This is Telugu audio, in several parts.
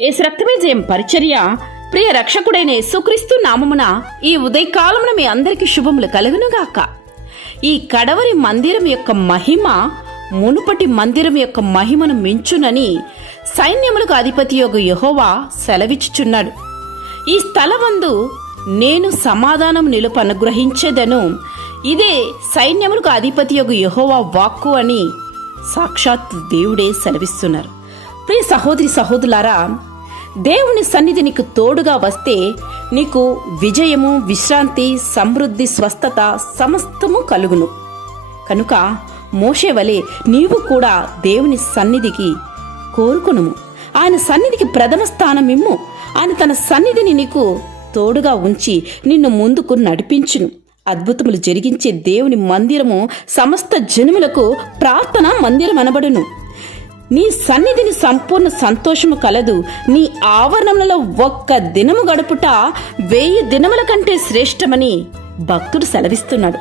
యేసు రక్తమే జయం పరిచర్య ప్రియ రక్షకుడైన యేసుక్రీస్తు నామమున ఈ ఉదయకాలమున మీ అందరికీ శుభములు కలుగునుగాక. ఈ కడవరి మందిరం యొక్క మహిమ మునుపటి మందిరం యొక్క మహిమను మించునని సైన్యములకు అధిపతియగు యెహోవా సెలవిచ్చుచున్నాడు. ఈ స్థలమందు నేను సమాధానం నిలుపు అనుగ్రహించేదను, ఇదే సైన్యములకు అధిపతియగు యెహోవా వాక్కు అని సాక్షాత్ దేవుడే సెలవిస్తున్నారు. ప్రియ సహోదరి సహోదరులారా, దేవుని సన్నిధి నీకు తోడుగా వస్తే నీకు విజయము, విశ్రాంతి, సమృద్ధి, స్వస్థత సమస్తము కలుగును. కనుక మోషే వలె నీవు కూడా దేవుని సన్నిధికి కోరుకునుము. ఆయన సన్నిధికి ప్రథమ స్థానం ఇమ్ము. ఆయన తన సన్నిధిని నీకు తోడుగా ఉంచి నిన్ను ముందుకు నడిపించును. అద్భుతములు జరిగించే దేవుని మందిరము సమస్త జనుములకు ప్రార్థన మందిరం అనబడును. నీ సన్నిధిని సంపూర్ణ సంతోషము కలదు. నీ ఆవరణములలో ఒక్క దినము గడుపుట 1000 దినముల కంటే శ్రేష్టమని భక్తుడు సెలవిస్తున్నాడు.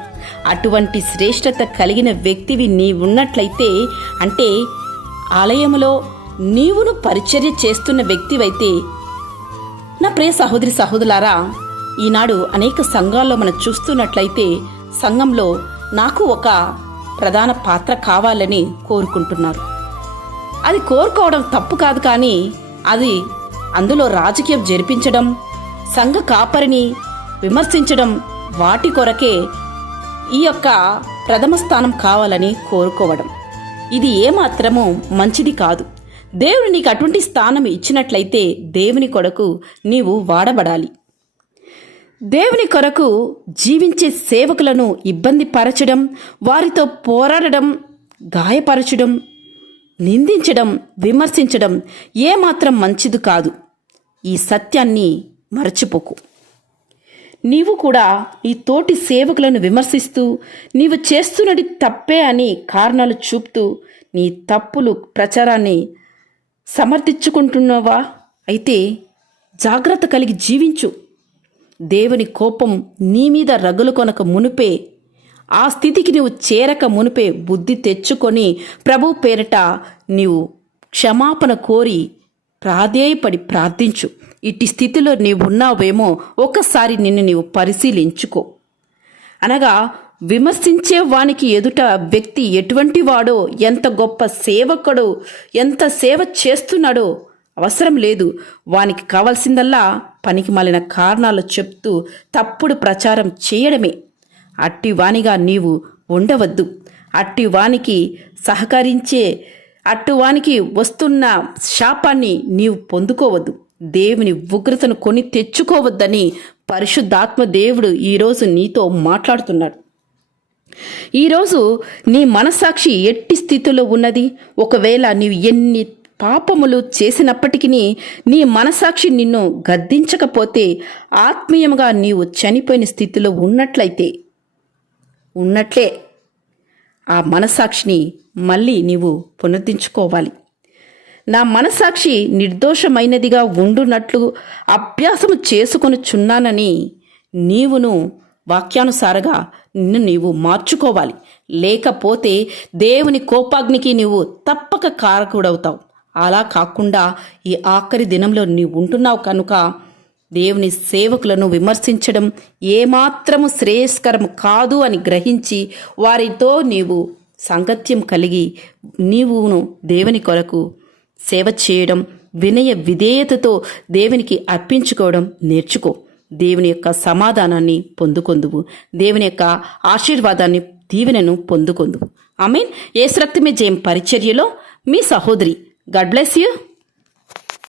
అటువంటి శ్రేష్టత కలిగిన వ్యక్తివి నీవున్నట్లయితే, అంటే ఆలయములో నీవును పరిచర్య చేస్తున్న వ్యక్తివైతే, నా ప్రియ సహోదరి సహోదరులారా, ఈనాడు అనేక సంఘాల్లో మనం చూస్తున్నట్లయితే సంఘంలో నాకు ఒక ప్రధాన పాత్ర కావాలని కోరుకుంటున్నారు. అది కోరుకోవడం తప్పు కాదు, కానీ అది అందులో రాజకీయం జరిపించడం, సంఘ కాపరిని విమర్శించడం, వాటి కొరకే ఈ యొక్క ప్రథమ స్థానం కావాలని కోరుకోవడం, ఇది ఏమాత్రము మంచిది కాదు. దేవుడు నీకు అటువంటి స్థానం ఇచ్చినట్లయితే దేవుని కొరకు నీవు వాడబడాలి. దేవుని కొరకు జీవించే సేవకులను ఇబ్బంది పరచడం, వారితో పోరాడడం, గాయపరచడం, నిందించడం, విమర్శించడం ఏమాత్రం మంచిది కాదు. ఈ సత్యాన్ని మరచిపోకు. నీవు కూడా నీ తోటి సేవకులను విమర్శిస్తూ నీవు చేస్తున్నది తప్పే అని కారణాలు చూపుతూ నీ తప్పులు ప్రచారాన్ని సమర్థించుకుంటున్నావా? అయితే జాగ్రత్త కలిగి జీవించు. దేవుని కోపం నీ మీద రగులు కొనక మునుపే, ఆ స్థితికి నీవు చేరక మునుపే బుద్ధి తెచ్చుకొని ప్రభు పేరిట నీవు క్షమాపణ కోరి ప్రాధేయపడి ప్రార్థించు. ఇట్టి స్థితిలో నీవున్నావేమో ఒకసారి నిన్ను నీవు పరిశీలించుకో. అనగా విమర్శించే వానికి ఎదుట వ్యక్తి ఎటువంటి వాడో, ఎంత గొప్ప సేవకుడు, ఎంత సేవ చేస్తున్నాడో అవసరం లేదు. వానికి కావాల్సిందల్లా పనికి మాలిన కారణాలు చెప్తూ తప్పుడు ప్రచారం చేయడమే. అట్టి వానిగా నీవు ఉండవద్దు. అట్టి వానికి సహకరించే అట్టువానికి వస్తున్న శాపాన్ని నీవు పొందుకోవద్దు. దేవుని ఉగ్రతను కొని తెచ్చుకోవద్దని పరిశుద్ధాత్మ దేవుడు ఈరోజు నీతో మాట్లాడుతున్నాడు. ఈరోజు నీ మనస్సాక్షి ఎట్టి స్థితిలో ఉన్నది? ఒకవేళ నీవు ఎన్ని పాపములు చేసినప్పటికీ నీ మనస్సాక్షి నిన్ను గద్దించకపోతే, ఆత్మీయంగా నీవు చనిపోయిన స్థితిలో ఉన్నట్లే ఆ మనస్సాక్షిని మళ్ళీ నీవు పునరుద్ధరించుకోవాలి. నా మనస్సాక్షి నిర్దోషమైనదిగా ఉండునట్లు అభ్యాసము చేసుకొనుచున్నానని నీవును వాక్యానుసారంగా నిన్ను నీవు మార్చుకోవాలి. లేకపోతే దేవుని కోపాగ్నికి నీవు తప్పక కారకుడవుతావు. అలా కాకుండా ఈ ఆఖరి దినంలో నీవు ఉంటున్నావు కనుక దేవుని సేవకులను విమర్శించడం ఏమాత్రము శ్రేయస్కరం కాదు అని గ్రహించి వారితో నీవు సాంగత్యం కలిగి నీవును దేవుని కొరకు సేవ చేయడం, వినయ విధేయతతో దేవునికి అర్పించుకోవడం నేర్చుకో. దేవుని యొక్క సమాధానాన్ని పొందుకొందువు. దేవుని యొక్క ఆశీర్వాదాన్ని, దీవెనను పొందుకొందువు. ఆమేన్. యేసు రక్తమే జయం పరిచర్యలో మీ సహోదరి. God bless you.